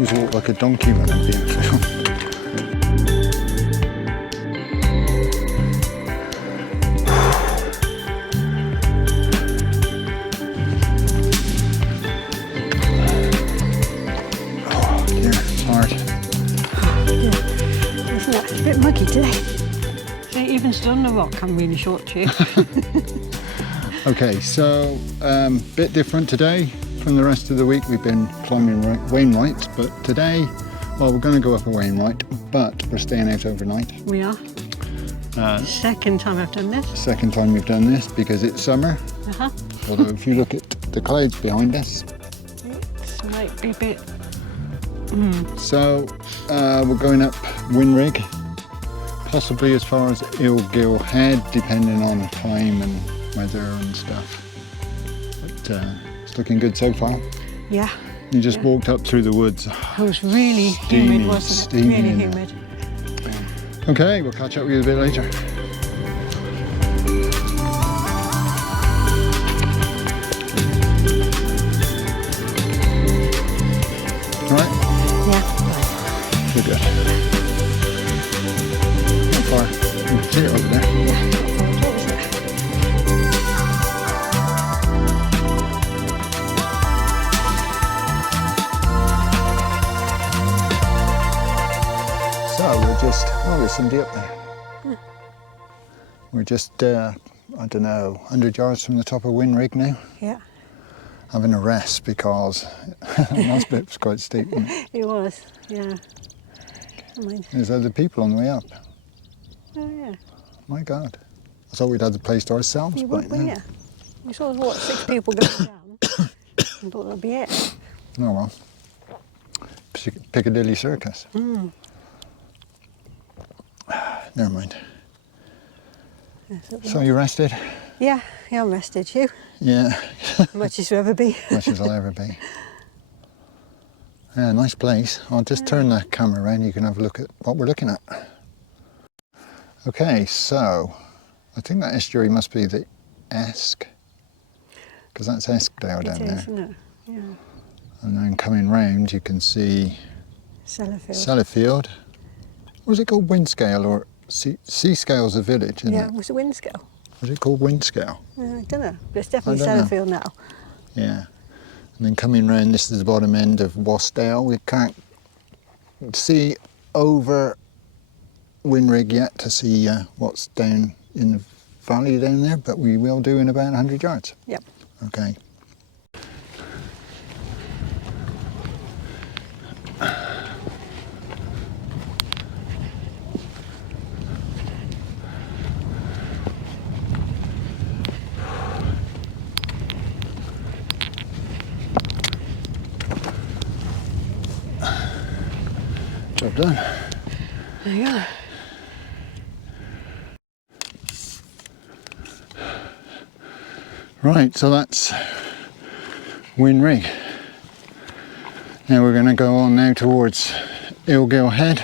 always walk like a donkey when I'm being filmed. Oh dear, it's hard. Yeah. Isn't it? It's a bit muggy today. See, even stood on the rock, I'm really short to you. Okay, so bit different today from the rest of the week. We've been climbing Wainwrights, but today, well, we're going to go up a Wainwright, but we're staying out overnight. We are. Second time I've done this. Second time we've done this because it's summer. Although if you look at the clouds behind us, it might be a bit. So we're going up Winrig, possibly as far as Ilgill Head, depending on time and weather and stuff. But it's looking good so far. Yeah. You just walked up through the woods. It was really humid, wasn't it? Really humid. Okay, we'll catch up with you a bit later. All right? Yeah. You're good. Not far. You can see it over there. Yeah. So we're just, oh, there's somebody up there. We're just, I don't know, 100 yards from the top of Winrig now. Yeah. Having a rest because the last bit was quite steep, wasn't it? It was, yeah. There's other people on the way up. Oh, yeah. My God. I thought we'd had the place to ourselves, but yeah. We saw, what, 6 people going down. I thought that'd be it. Oh well. Piccadilly Circus. Never mind. So you rested? Yeah, I'm rested. You? Yeah. Much as you'll ever be. Much as I'll ever be. Yeah, nice place. I'll just turn the camera around, you can have a look at what we're looking at. Okay, so I think that estuary must be the Esk, because that's Eskdale down there. Isn't it? Yeah. And then coming round you can see Sellafield. Was it called Windscale or Seascale's a village, isn't it? Yeah, it was a Windscale. Was it called Windscale? I don't know, but it's definitely I don't Sellafield now. Yeah. And then coming round, this is the bottom end of Wasdale. We can't see over Winrig yet to see what's down in the valley down there, but we will do in about 100 yards. Yep. Okay. Job done. There you go. Right, so that's Winrig. Now we're going to go on now towards Ilgill Head.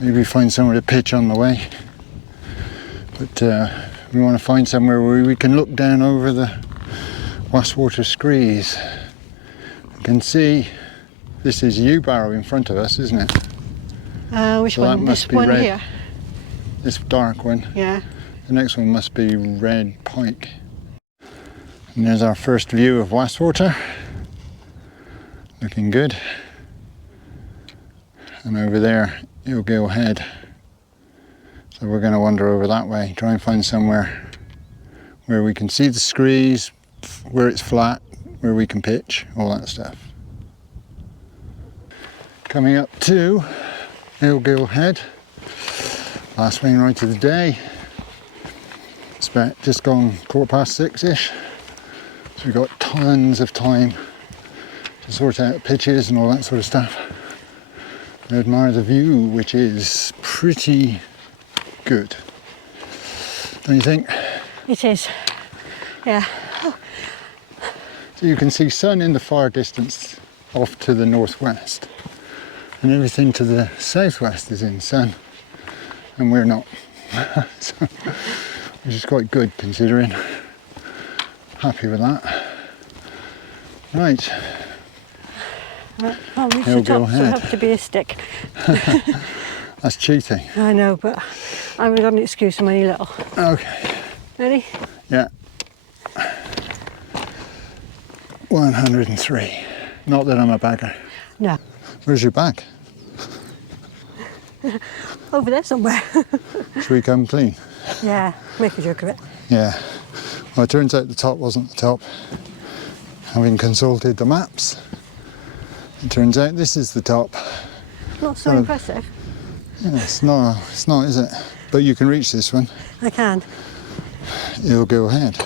Maybe find somewhere to pitch on the way. But we want to find somewhere where we can look down over the Wastwater Screes. You can see this is Yew-Barrow in front of us, isn't it? Which so one? That must This be one red. here? This dark one. Yeah. The next one must be Red Pike. And there's our first view of Wastwater. Looking good. And over there, Ilgill Head. So we're going to wander over that way, try and find somewhere where we can see the screes, where it's flat, where we can pitch, all that stuff. Coming up to Ilgill Head, last Wainwright of the day. It's about just gone 6:15-ish, so we've got tons of time to sort out pitches and all that sort of stuff. And admire the view, which is pretty good. Don't you think? It is. Yeah. Oh. So you can see sun in the far distance off to the northwest. And everything to the southwest is in sun, and we're not. So, which is quite good considering. Happy with that. Right. I'll reach He'll the go top, so it'll ahead. have to be a stick. That's cheating. I know, but I haven't got an excuse for any little. Okay. Ready? Yeah. 103. Not that I'm a bagger. No. Where's your bag? Over there somewhere. Should we come clean? Yeah, make a joke of it. Yeah. Well, it turns out the top wasn't the top. Having consulted the maps, it turns out this is the top. Not so impressive. Yeah, it's not, is it? But you can reach this one. I can. It'll go ahead.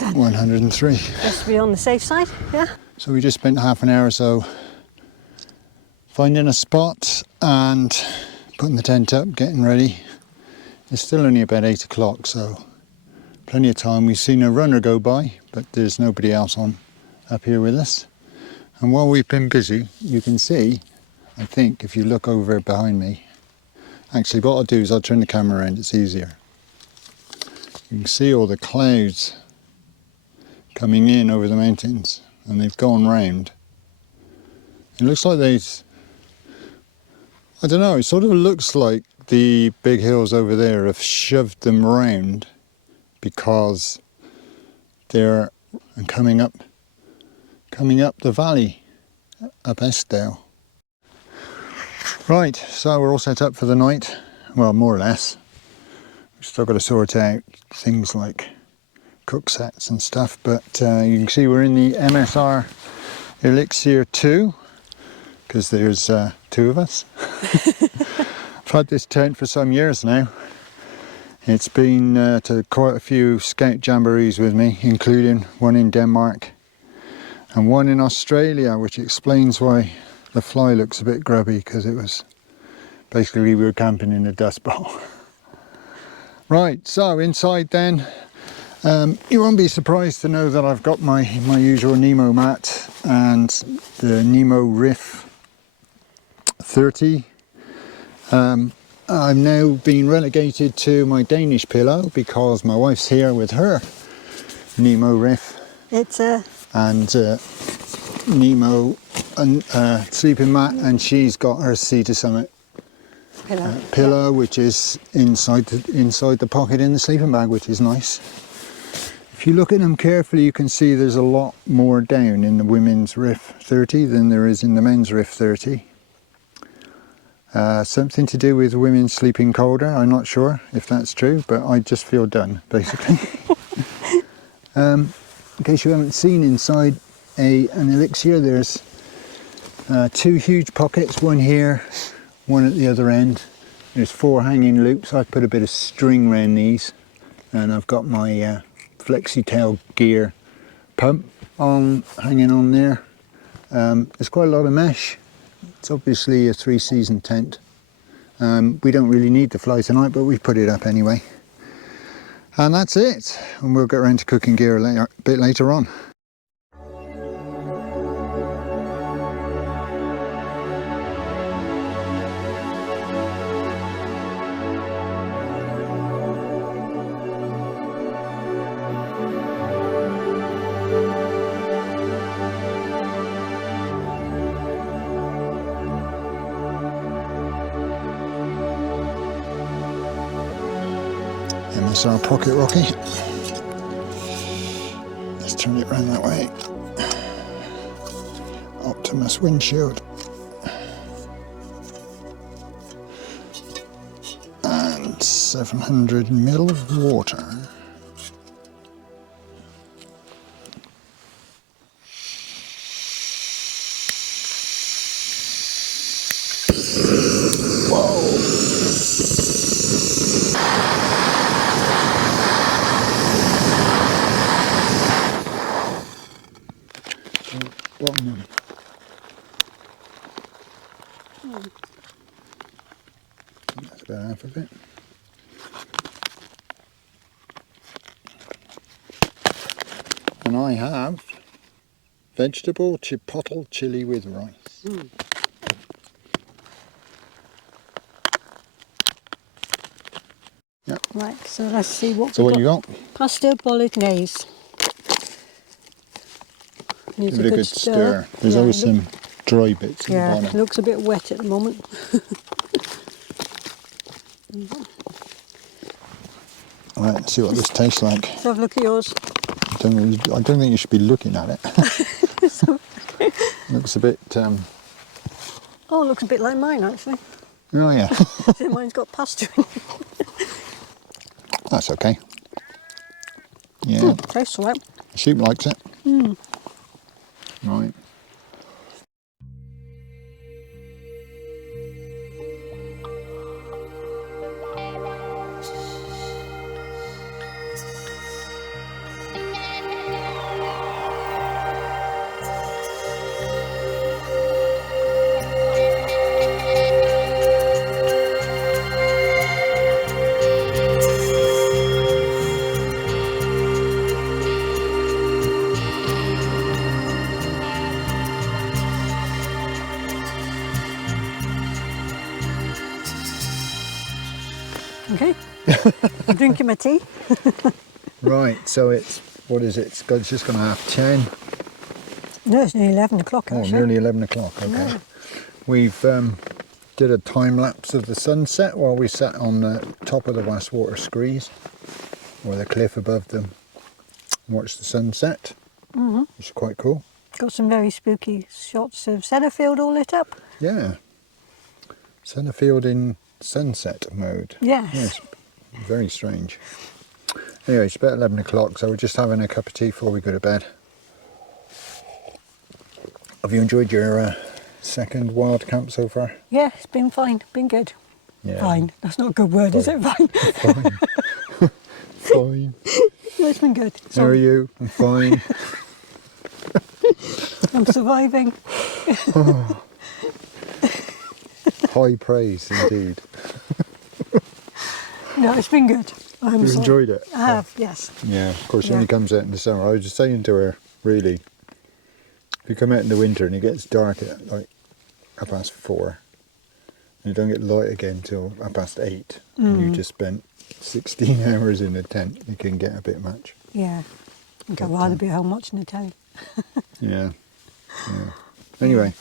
103. Just to be on the safe side, yeah? So we just spent half an hour or so finding a spot and putting the tent up, getting ready. It's still only about 8 o'clock, so plenty of time. We've seen a runner go by, but there's nobody else on up here with us. And while we've been busy, you can see, I think, if you look over behind me, actually what I'll do is I'll turn the camera around, it's easier. You can see all the clouds coming in over the mountains, and they've gone round. It looks like I don't know, it sort of looks like the big hills over there have shoved them round because they're coming up the valley, up Wasdale. Right, so we're all set up for the night. Well, more or less. We've still got to sort out things like Cooksets and stuff, but you can see we're in the MSR Elixir 2, because there's 2 of us. I've had this tent for some years now. It's been to quite a few scout jamborees with me, including one in Denmark and one in Australia, which explains why the fly looks a bit grubby, because it was basically we were camping in a dust bowl. Right, so inside then, you won't be surprised to know that I've got my usual Nemo mat and the Nemo Riff 30. I've now been relegated to my Danish pillow because my wife's here with her Nemo Riff. It's a... And Nemo sleeping mat, and she's got her Sea to Summit pillow, which is inside the pocket in the sleeping bag, which is nice. If you look at them carefully, you can see there's a lot more down in the women's Riff 30 than there is in the men's Riff 30. Something to do with women sleeping colder. I'm not sure if that's true, but I just feel done, basically. In case you haven't seen inside an Elixir, there's 2 huge pockets, one here, one at the other end. There's 4 hanging loops. I've put a bit of string around these, and I've got my flexi tail gear pump hanging on there. There's quite a lot of mesh. It's obviously a 3-season tent. We don't really need the fly tonight, but we put it up anyway. And that's it. And we'll get around to cooking gear a bit later on. MSR PocketRocket. Let's turn it around that way. Optimus windshield. And 700 ml of water. That's about half of it. And I have vegetable chipotle chili with rice. Yep. Right, so let's see what So what you got? Pasta bolognese. Needs Give it a good stir. There's always some dry bits at the Yeah, it bottom. looks a bit wet at the moment. Alright, let's see what this tastes like. Let's have a look at yours. I don't think you should be looking at it. Looks a bit, Oh, it looks a bit like mine actually. oh yeah, See, mine's got pasta in it. that's okay. Yeah, Tastes all right. the sheep likes it. Right. Okay. I'm drinking my tea. Right, so it's, what is it? It's just gone 10:30. No, it's nearly 11 o'clock Oh, actually. nearly 11 o'clock, okay. Yeah. We've did a time lapse of the sunset while we sat on the top of the Wastwater Screes, or the cliff above them, and watched the sunset, which is quite cool. Got some very spooky shots of Centerfield all lit up. Yeah. Centerfield in sunset mode. Yes. Yes. Very strange. Anyway, it's about 11 o'clock, so we're just having a cup of tea before we go to bed. Have you enjoyed your second wild camp so far? Yeah, it's been fine. Been good. Yeah. Fine. That's not a good word, is it? Fine. Fine. Fine. No, it's been good. How are you? I'm fine. I'm surviving. High praise indeed. No, it's been good. You enjoyed it? I have, yes. Yeah, of course, it Yeah. only comes out in the summer. I was just saying to her, really, if you come out in the winter and it gets dark at like 4:30, and you don't get light again till 8:30, and you just spent 16 hours in a tent, it can get a bit much. Yeah. I think I'd rather be home watching the telly. Yeah, yeah. Anyway,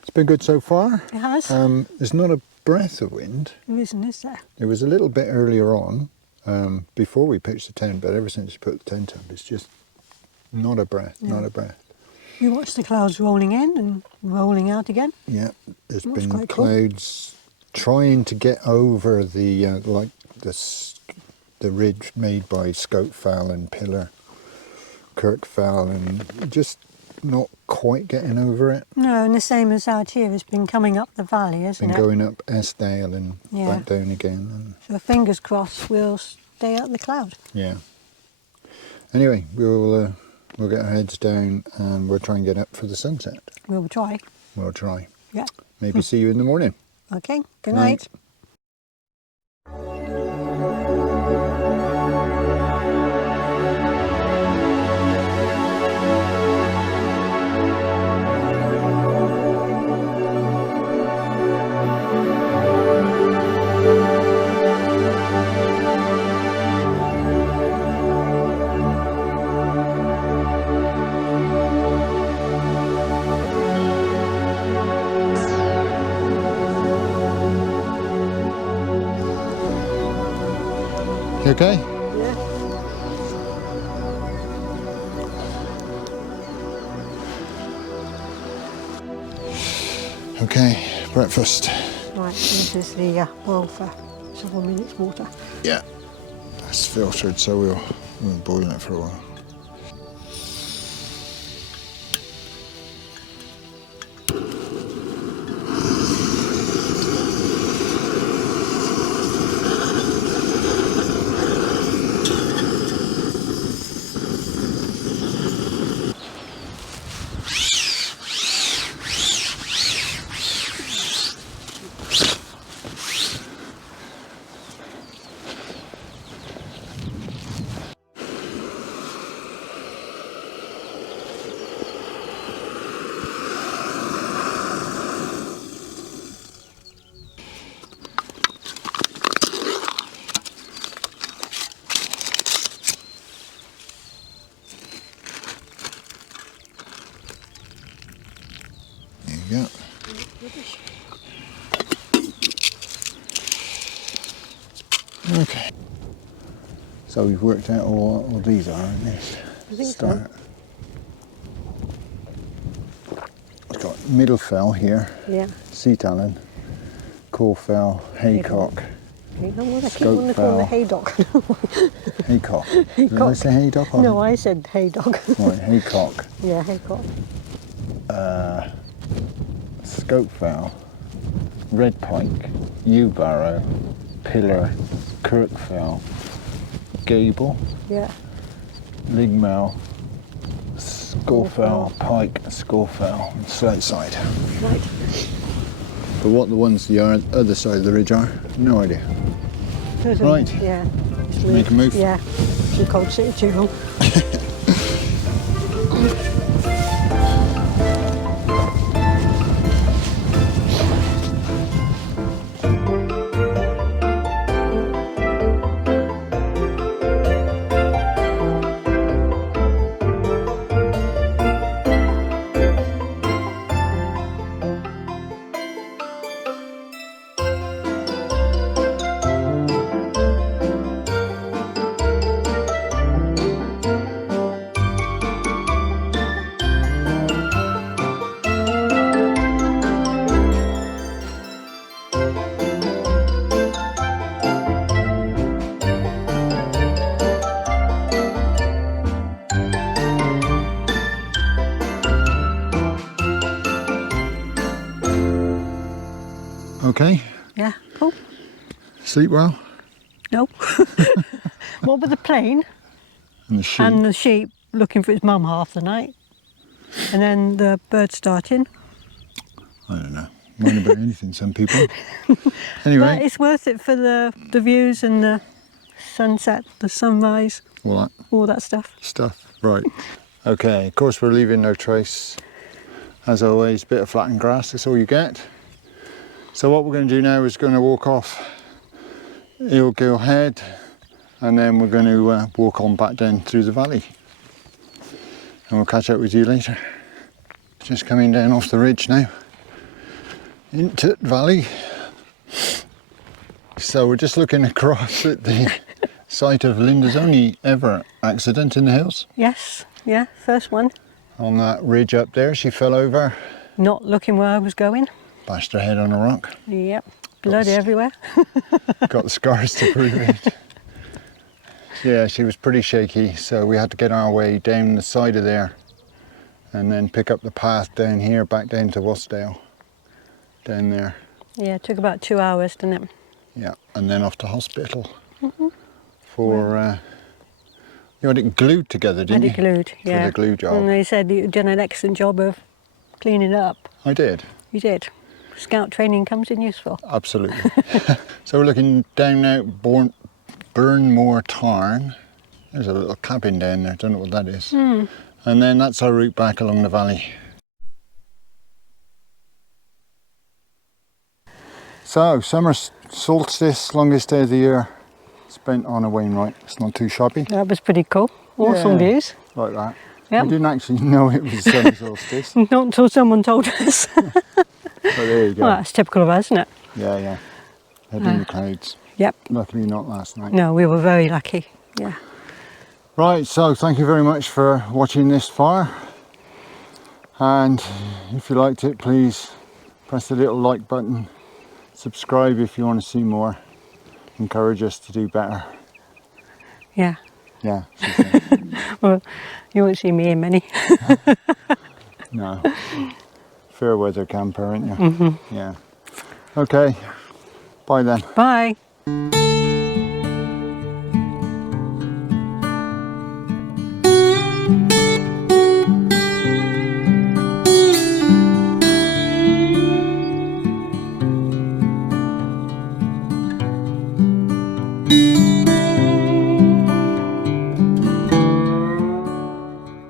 it's been good so far. It has. There's not a breath of wind. There isn't, is there? It was a little bit earlier on, before we pitched the tent, but ever since you put the tent up, it's just not a breath, not a breath. You watch the clouds rolling in and rolling out again. Yeah, there's That's been quite cool. clouds trying to get over the the ridge made by Scotefell and Pillar, Kirkfell, and just not quite getting over it. No, and the same as out here, it's been coming up the valley, isn't Been it? going up Esdale and Yeah. back down again. And So fingers crossed we'll stay out the cloud. yeah. Anyway, we'll get our heads down and we'll try and get up for the sunset. We'll try. We'll try. Yeah. Maybe see you in the morning. Okay, good Right. night. You okay? Yeah. Okay, breakfast. Right, this is the boil for several minutes water. Yeah. That's filtered, so we'll boil it for a while. you go. Okay. So we've worked out all these are in this start. We've got middle fell here, sea talon, core fell, haycock, scope fell, haydock. haycock. Did I say haydock? No, I said haydock. Right, haycock. Yeah, haycock. Scope fell, red pike, yew barrow, pillar, kirk fell, gable, ligmail, scorefell, pike, scorefell, and slow side. Right. But what the ones the other side of the ridge are, no idea. Right. Yeah. Make a move. Yeah. Too cold, sitting too long. Okay. Yeah, cool. Sleep well? No. What with the plane And the sheep? and the sheep looking for its mum half the night, and then the bird starting. I don't know. Mind about anything, some people. Anyway. But it's worth it for the views and the sunset, the sunrise, all that stuff. Right. Okay, of course we're leaving no trace. As always, bit of flattened grass, that's all you get. So what we're going to do now is going to walk off Eelgill Head, and then we're going to walk on back down through the valley. And we'll catch up with you later. Just coming down off the ridge now into the valley. So we're just looking across at the site of Linda's only ever accident in the hills. Yes, yeah, first one. On that ridge up there, she fell over. Not looking where I was going. Bashed her head on a rock. Yep, blood everywhere. Got the scars to prove it. Yeah, she was pretty shaky, so we had to get our way down the side of there and then pick up the path down here, back down to Wasdale, down there. Yeah, it took about 2 hours, didn't it? Yeah, and then off to hospital for, you had it glued together, didn't you? Had it glued, yeah. For the glue job. And they said you'd done an excellent job of cleaning it up. I did. You did. Scout training comes in useful. Absolutely. So we're looking down now, Burnmore Tarn. There's a little cabin down there, don't know what that is. And then that's our route back along the valley. So, summer solstice, longest day of the year, spent on a Wainwright. It's not too shabby. That was pretty cool. Awesome views. Like that. Yep. I didn't actually know it was summer solstice. Not until someone told us. But there you go. Well, that's typical of us, isn't it? Yeah, yeah. Head in the clouds. Yep. Luckily not last night. No, we were very lucky. Yeah. Right, so thank you very much for watching this far. And if you liked it, please press the little like button. Subscribe if you want to see more. Encourage us to do better. Yeah. Yeah. Well, you won't see me in many. No. Fair weather camper, aren't you? Yeah. Okay. Bye then. Bye.